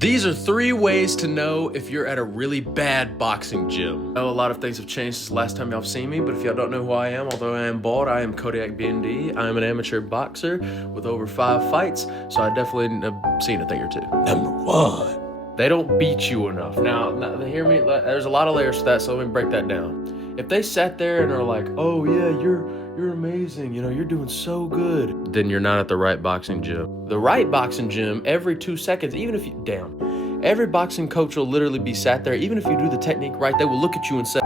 These are 3 ways to know if you're at a really bad boxing gym. I know a lot of things have changed since the last time y'all seen me, but if y'all don't know who I am, although I am bald, I am Kodiak BND. I am an amateur boxer with over 5 fights, so I definitely have seen a thing or two. Number 1. They don't beat you enough. Now, hear me, there's a lot of layers to that, so let me break that down. If they sat there and are like, oh yeah, you're amazing, you know, you're doing so good, then you're not at the right boxing gym. The right boxing gym, every 2 seconds, even if you, every boxing coach will literally be sat there, even if you do the technique right, they will look at you and say,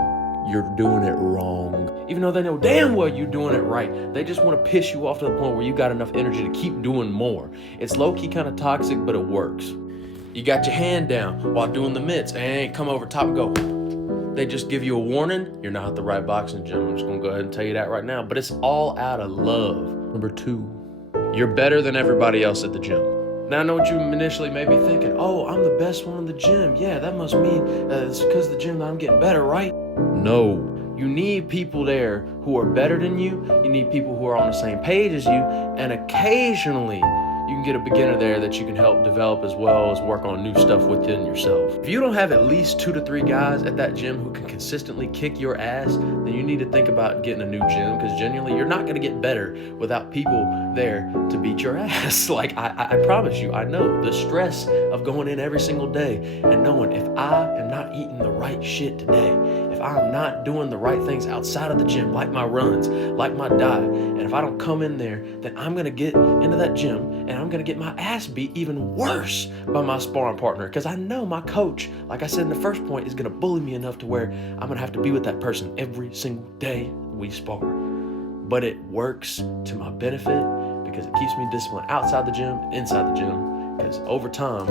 you're doing it wrong. Even though they know damn well you're doing it right. They just want to piss you off to the point where you got enough energy to keep doing more. It's low-key kind of toxic, but it works. You got your hand down while doing the mitts and come over top and go. They just give you a warning, you're not at the right boxing gym. I'm just gonna go ahead and tell you that right now, but it's all out of love. Number 2, you're better than everybody else at the gym. Now I know what you initially may be thinking, oh, I'm the best one in the gym. Yeah, that must mean it's because of the gym that I'm getting better, right? No, you need people there who are better than you. You need people who are on the same page as you, and occasionally, you can get a beginner there that you can help develop as well as work on new stuff within yourself. If you don't have at least 2 to 3 guys at that gym who can consistently kick your ass, then you need to think about getting a new gym, because genuinely you're not gonna get better without people there to beat your ass. Like, I promise you, I know the stress of going in every single day and knowing if I am not eating the right shit today, if I'm not doing the right things outside of the gym, like my runs, like my diet, and if I don't come in there, then I'm gonna get into that gym and I'm gonna get my ass beat even worse by my sparring partner, because I know my coach, like I said in the first point, is gonna bully me enough to where I'm gonna have to be with that person every single day we spar. But it works to my benefit because it keeps me disciplined outside the gym, inside the gym, because over time,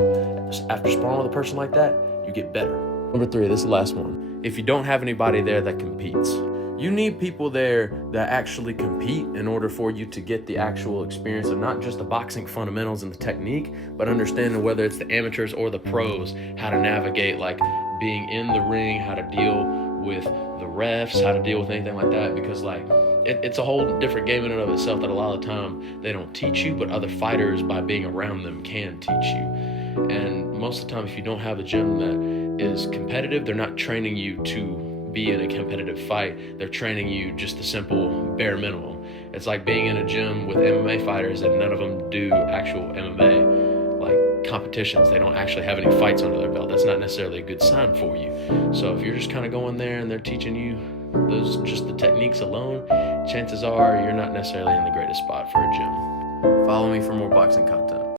after sparring with a person like that, you get better. Number 3, this is the last one. If you don't have anybody there that competes, you need people there that actually compete in order for you to get the actual experience of not just the boxing fundamentals and the technique, but understanding whether it's the amateurs or the pros, how to navigate like being in the ring, how to deal with the refs, how to deal with anything like that, because like it's a whole different game in and of itself that a lot of the time they don't teach you, but other fighters by being around them can teach you. And most of the time, if you don't have a gym that is competitive, they're not training you to be in a competitive fight. They're training you just the simple bare minimum. It's like being in a gym with MMA fighters and none of them do actual MMA like competitions. They don't actually have any fights under their belt. That's not necessarily a good sign for you. So if you're just kind of going there and they're teaching you just the techniques alone, chances are you're not necessarily in the greatest spot for a gym. Follow me for more boxing content.